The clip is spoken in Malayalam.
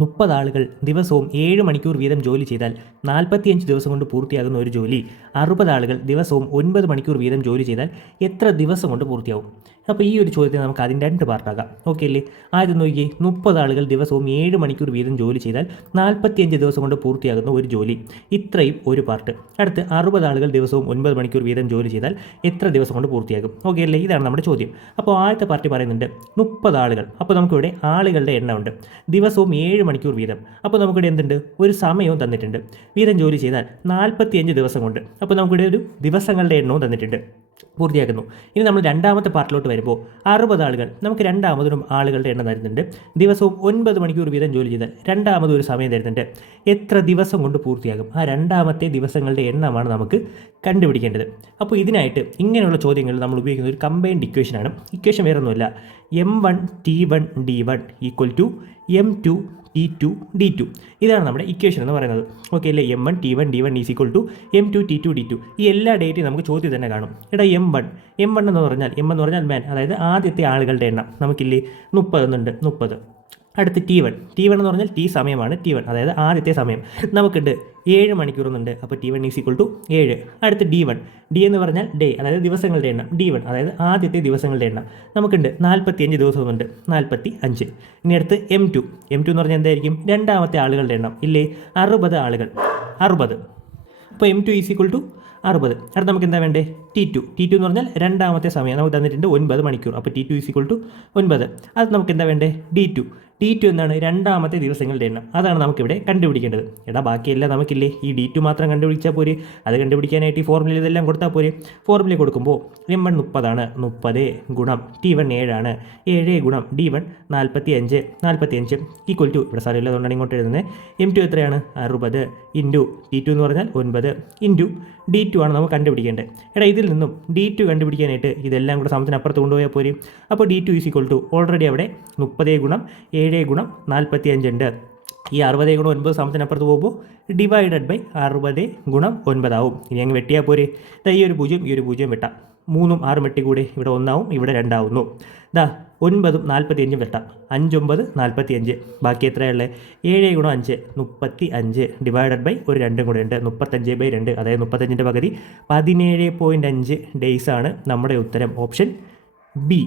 30 ആളുകൾ ദിവസവും 7 മണിക്കൂർ വീതം ജോലി ചെയ്താൽ 45 ദിവസം കൊണ്ട് പൂർത്തിയാകുന്ന ഒരു ജോലി 60 ആളുകൾ ദിവസവും 9 മണിക്കൂർ വീതം ജോലി ചെയ്താൽ എത്ര ദിവസം കൊണ്ട് പൂർത്തിയാവും? അപ്പോൾ ഈ ഒരു ചോദ്യത്തിന് നമുക്ക് അതിന് 2 പാർട്ടാകാം. ഓക്കെ അല്ലേ? ആദ്യം നോക്കിയേ, 30 ആളുകൾ ദിവസവും 7 മണിക്കൂർ വീതം ജോലി ചെയ്താൽ 45 ദിവസം കൊണ്ട് പൂർത്തിയാകുന്ന ഒരു ജോലി, ഇത്രയും ഒരു പാർട്ട്. അടുത്ത് 60 ആളുകൾ ദിവസവും 9 മണിക്കൂർ വീതം ജോലി ചെയ്താൽ എത്ര ദിവസം കൊണ്ട് പൂർത്തിയാകും? ഓക്കെ അല്ലേ? ഇതാണ് നമ്മുടെ ചോദ്യം. അപ്പോൾ ആദ്യത്തെ പാർട്ടി പറയുന്നുണ്ട് 30 ആളുകൾ. അപ്പോൾ നമുക്കിവിടെ ആളുകളുടെ എണ്ണമുണ്ട്. ദിവസവും 7 മണിക്കൂർ വീതം. അപ്പോൾ നമുക്കിവിടെ എന്തുണ്ട്? ഒരു സമയവും തന്നിട്ടുണ്ട്. വീതം ജോലി ചെയ്താൽ 45 ദിവസം കൊണ്ട്. അപ്പോൾ നമുക്കിവിടെ ഒരു ദിവസങ്ങളുടെ എണ്ണവും തന്നിട്ടുണ്ട്. പൂർത്തിയാക്കുന്നു. ഇനി നമ്മൾ രണ്ടാമത്തെ പാർട്ടിലോട്ട് വരുമ്പോൾ 60 ആളുകൾ. നമുക്ക് രണ്ടാമതൊരു ആളുകളുടെ എണ്ണം തരുന്നുണ്ട്. ദിവസവും 9 മണിക്കൂർ വീതം ജോലി ചെയ്താൽ രണ്ടാമതൊരു സമയം തരുന്നുണ്ട്. എത്ര ദിവസം കൊണ്ട് പൂർത്തിയാകും? ആ രണ്ടാമത്തെ ദിവസങ്ങളുടെ എണ്ണമാണ് നമുക്ക് കണ്ടുപിടിക്കേണ്ടത്. അപ്പോൾ ഇതിനായിട്ട് ഇങ്ങനെയുള്ള ചോദ്യങ്ങൾ നമ്മൾ ഉപയോഗിക്കുന്ന ഒരു കമ്പൈൻഡ് ഇക്വേഷനാണ്. ഇക്വേഷൻ വേറൊന്നുമില്ല, m1t1d1 = m2 t2 d2. ഇതാണ് നമ്മുടെ ഇക്വേഷൻ എന്ന് പറയുന്നത്. ഓക്കെ അല്ലേ? m1t1d1 = m2 t2 d2. ഈ എല്ലാ ഡേറ്റയും നമുക്ക് ചോദ്യം തന്നെ കാണും. എടാ m1 എന്ന് പറഞ്ഞാൽ m എന്ന് പറഞ്ഞാൽ മാൻ, അതായത് ആദ്യത്തെ ആളുകളുടെ എണ്ണം. നമുക്കില്ലേ 30 എന്നുണ്ട്, 30. അടുത്ത് T1 എന്ന് പറഞ്ഞാൽ T സമയമാണ്. T1 അതായത് ആദ്യത്തെ സമയം നമുക്കുണ്ട് 7 മണിക്കൂർ എന്നുണ്ട്. അപ്പോൾ T1 = 7. അടുത്ത് D1 എന്ന് പറഞ്ഞാൽ ഡേ, അതായത് ദിവസങ്ങളുടെ എണ്ണം. D1 അതായത് ആദ്യത്തെ ദിവസങ്ങളുടെ എണ്ണം നമുക്കുണ്ട് 45 ദിവസമുണ്ട്, 45. ഇനി അടുത്ത് M2 എന്ന് പറഞ്ഞാൽ എന്തായിരിക്കും? രണ്ടാമത്തെ ആളുകളുടെ എണ്ണം ഇല്ലേ? 60 ആളുകൾ, 60. അപ്പോൾ M2 = 60. അടുത്ത് നമുക്ക് എന്താ വേണ്ടേ? T2 എന്ന് പറഞ്ഞാൽ രണ്ടാമത്തെ സമയം നമുക്ക് തന്നിട്ടുണ്ട് 9 മണിക്കൂർ. അപ്പോൾ T2 = 9. അത് നമുക്ക് എന്താ വേണ്ടേ? D2 എന്നാണ് രണ്ടാമത്തെ ദിവസങ്ങളുടെ എണ്ണം. അതാണ് നമുക്കിവിടെ കണ്ടുപിടിക്കേണ്ടത്. എടാ ബാക്കിയെല്ലാം നമുക്കില്ലേ ഈ D2 മാത്രം കണ്ടുപിടിച്ചാൽ പോരെ? അത് കണ്ടുപിടിക്കാനായിട്ട് ഈ ഫോർമുല ഇതെല്ലാം കൊടുത്താൽ പോരെ? ഫോർമുല കൊടുക്കുമ്പോൾ M1 30 ആണ്, 30 ഗുണം T1 7 ആണ്, 7 ഗുണം D1 45 = ഇവിടെ സ്ഥലമില്ല, അതുകൊണ്ടാണ് ഇങ്ങോട്ട് എഴുതുന്നത്. M2 എത്രയാണ്? 60 ഇൻറ്റു T2 എന്ന് പറഞ്ഞാൽ 9 ഇൻറ്റു D2 ആണ് നമുക്ക് കണ്ടുപിടിക്കേണ്ടത്. എടാ ഇതിൽ നിന്നും D2 കണ്ടുപിടിക്കാനായിട്ട് ഇതെല്ലാം കൂടെ സമത്തിനപ്പുറത്ത് കൊണ്ടുപോയാൽ പോരെ? അപ്പോൾ D2 = ഓൾറെഡി അവിടെ 30 ഗുണം 7 ഗുണം 45 ഉണ്ട്. ഈ 60 ഗുണം 9 സമത്തിനപ്പുറത്ത് പോകുമ്പോൾ ഡിവൈഡഡ് ബൈ 60 ഗുണം 9 ആവും. ഇനി അങ്ങ് വെട്ടിയാൽ പോരെ? ഈ ഒരു 0 വെട്ടാം. 3ഉം 6ഉം വെട്ടി കൂടെ ഇവിടെ 1 ആവും, ഇവിടെ 2 ആവുന്നു. 9ഉം 45ഉം വെട്ടാം. 5 9 45. ബാക്കി എത്രയുള്ളത്? 7 ഗുണം 5 35 ഡിവൈഡഡ് ബൈ ഒരു 2 കൂടെ ഉണ്ട്, 35/2. അതായത് 35ൻ്റെ പകുതി 17.5 ഡേയ്സ് ആണ് നമ്മുടെ ഉത്തരം. Option B.